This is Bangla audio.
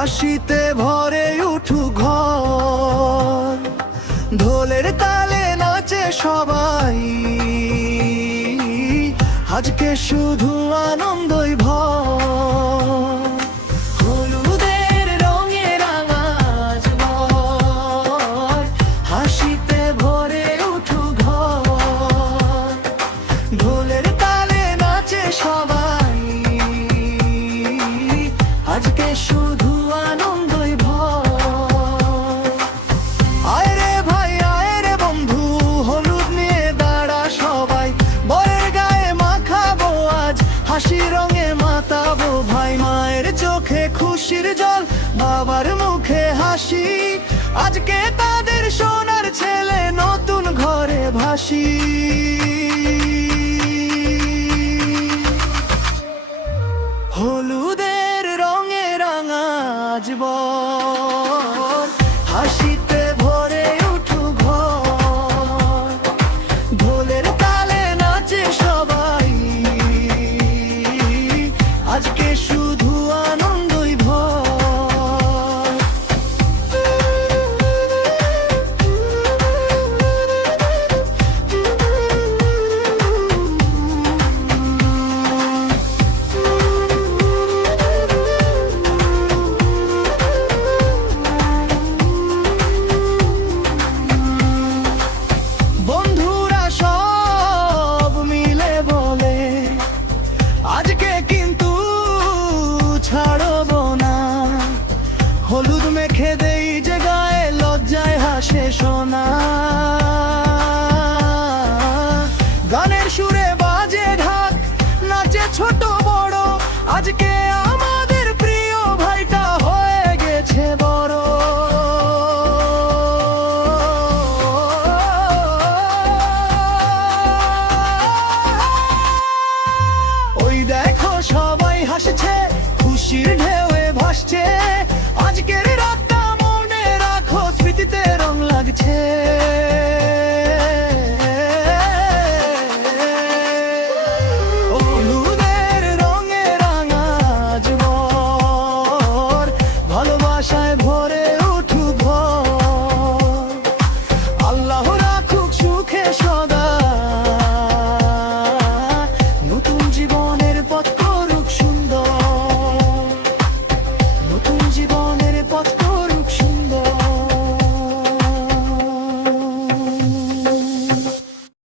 হাসিতে ভরে উঠু ঘর, ঢোলের তালে নাচে সবাই, আজকে শুধু আনন্দই ভর। হলুদের রঙে রাঙা আজ ভর, হাসিতে ভরে উঠু ঘর, ঢোলের তালে নাচে সবাই, আজকে শুধু আনন্দই ভর। আয় রে ভাই আয় রে বন্ধু, হলুদ নিয়ে দাঁড়া সবাই, বরের গায়ে মাখাবো আজ, হাসি রঙে মাতাবো ভাই। মায়ের চোখে খুশির জল, বাবার মুখে হাসি, আজকে তাদের সোনার ছেলে নতুন ঘরে ভাসি। হলুদের রঙে রাঙা আজ ভর, হাসিতে ভরে উঠু ঘর, ঢোলের তালে নাচে সবাই, আজকে শুধু আনন্দই ভর। বন্ধুরা সব মিলে বলে, আজকে কিন্তু ছাড়বো না, হলুদ মেখে দেই যে গায়ে, লজ্জায় হাসে সোনা। গানের সুরে বাজে ঢাক, নাচে ছোট বড়, আজকে